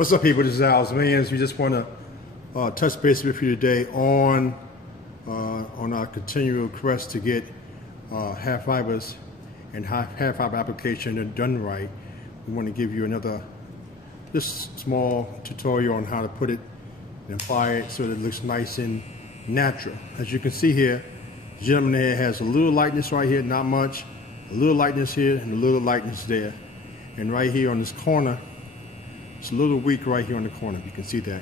What's up, people? This is Al's Mans. We just want to touch base with you today on our continual quest to get hair fibers and hair fiber application done right. We want to give you another just small tutorial on how to put it and apply it so that it looks nice and natural. As you can see here, the gentleman here has a little lightness right here, not much, a little lightness here and a little lightness there, and right here on this corner it's a little weak right here on the corner. You can see that.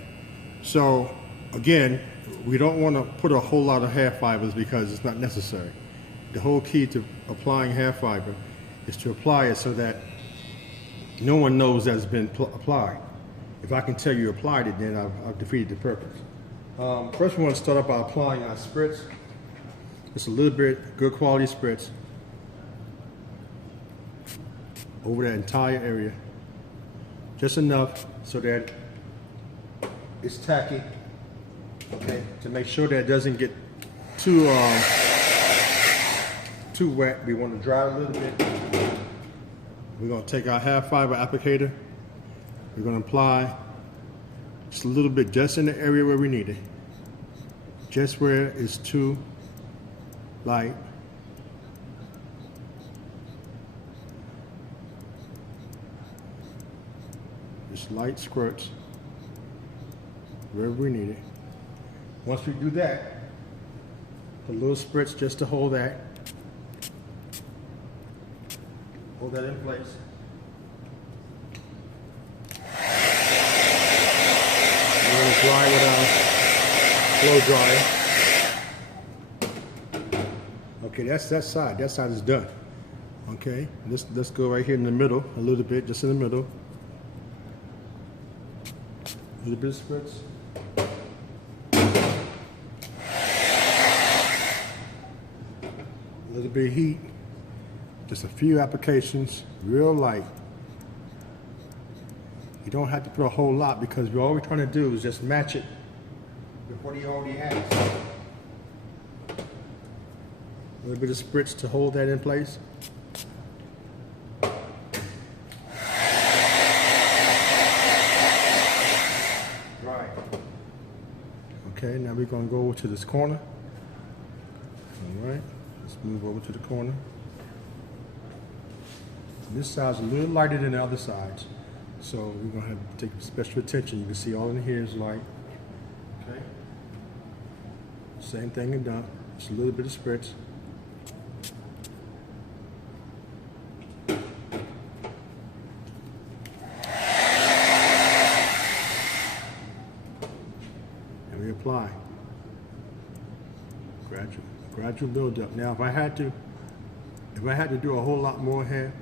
So again, we don't want to put a whole lot of hair fibers because it's not necessary. The whole key to applying hair fiber is to apply it so that no one knows that it's been applied. If I can tell you applied it, then I've defeated the purpose. First we want to start off by applying our spritz. Just a little bit, good quality spritz over that entire area. Just enough so that it's tacky, okay, to make sure that it doesn't get too wet. We want to dry it a little bit. We're going to take our hair fiber applicator. We're going to apply just a little bit just in the area where we need it. Just where it's too light. Just light squirts wherever we need it. Once we do that, a little spritz just to hold that. Hold that in place. We're going to dry with our blow dryer. Okay, that's that side. That side is done. Okay, let's go right here in the middle, a little bit, just in the middle. A little bit of spritz. A little bit of heat. Just a few applications, real light. You don't have to put a whole lot because all we're trying to do is just match it with what he already has. A little bit of spritz to hold that in place. Right. Okay, now we're going to go over to this corner. All right, let's move over to the corner. This side's a little lighter than the other sides, so we're going to have to take special attention. You can see all in here is light. Okay. Same thing and done. Just a little bit of spritz. And we apply. Gradual build up. Now, if I had to do a whole lot more hair,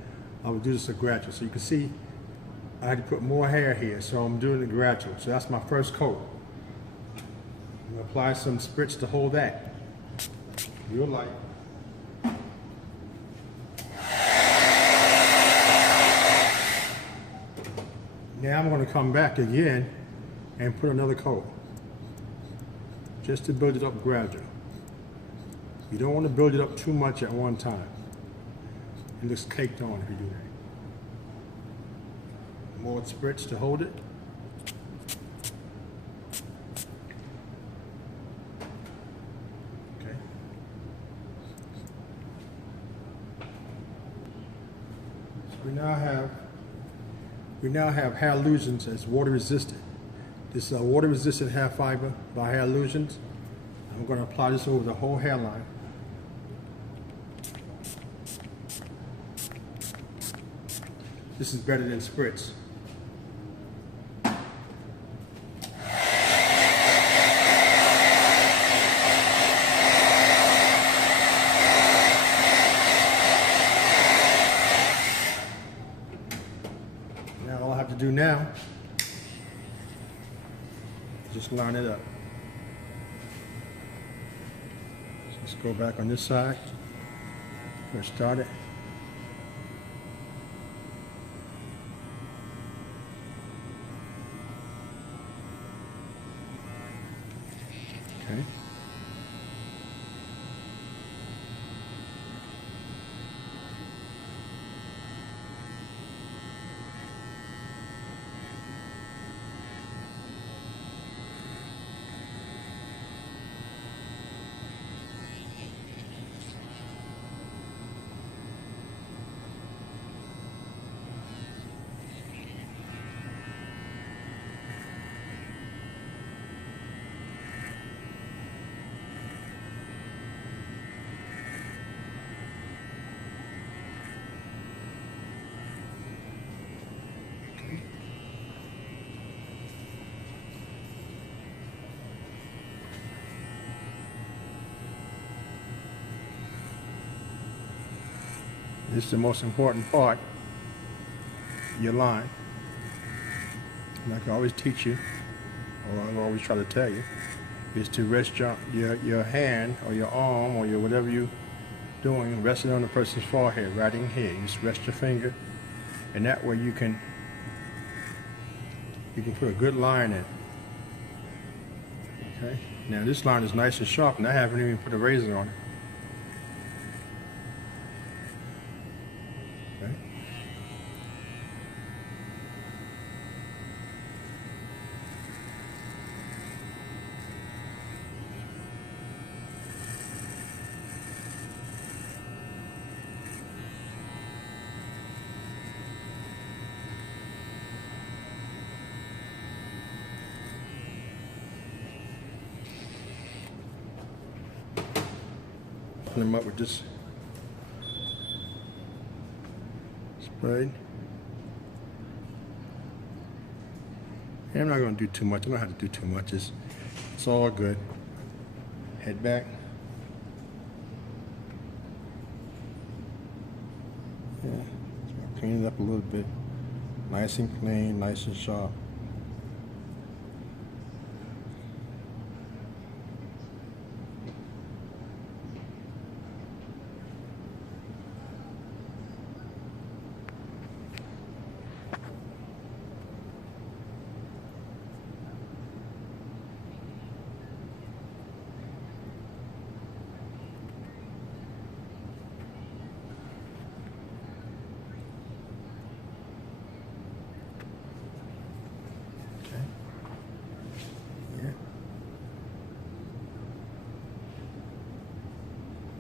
I would do this a gradual. So you can see I had to put more hair here, so I'm doing it gradual. So that's my first coat. I'm going to apply some spritz to hold that. Real light. Now I'm going to come back again and put another coat. Just to build it up gradual. You don't want to build it up too much at one time. It looks caked on if you do that. More spritz to hold it. Okay. So we now have Hairillusions as water resistant. This is a water resistant hair fiber by Hairillusions. I'm going to apply this over the whole hairline. This is better than spritz. Now all I have to do now is just line it up. Let's go back on this side. First start it. Okay. This is the most important part, your line. And I can always teach you, or I always try to tell you, is to rest your hand or your arm or your whatever you doing, resting on the person's forehead, right in here. You just rest your finger, and that way you can put a good line in. Okay. Now this line is nice and sharp, and I haven't even put a razor on it. Okay. Them up with this spray. And I'm not going to do too much. I don't have to do too much. It's all good. Head back. Yeah, so clean it up a little bit. Nice and clean, nice and sharp.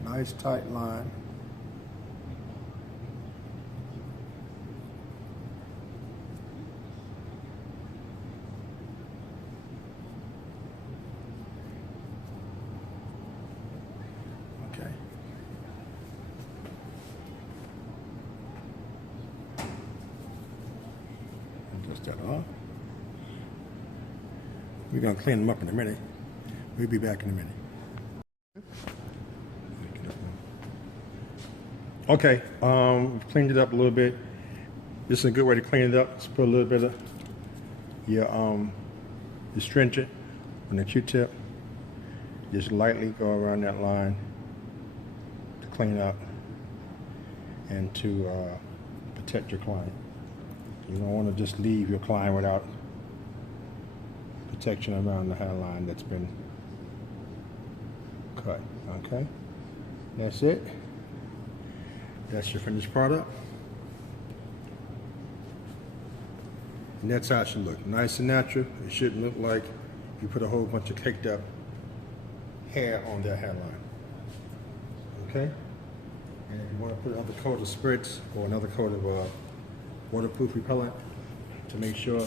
Nice tight line. Okay. Adjust that off. We're going to clean them up in a minute. We'll be back in a minute. Okay, we've cleaned it up a little bit. This is a good way to clean it up. Let's put a little bit of your astringent on the Q-tip. Just lightly go around that line to clean up and to protect your client. You don't want to just leave your client without protection around the hairline that's been cut. Okay, that's it. That's your finished product. And that's how it should look. Nice and natural. It shouldn't look like you put a whole bunch of caked up hair on that hairline. Okay? And if you want to put another coat of spritz or another coat of waterproof repellent to make sure,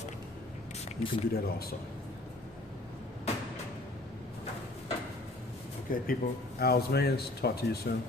you can do that also. Okay, people, Al's Mans, talk to you soon.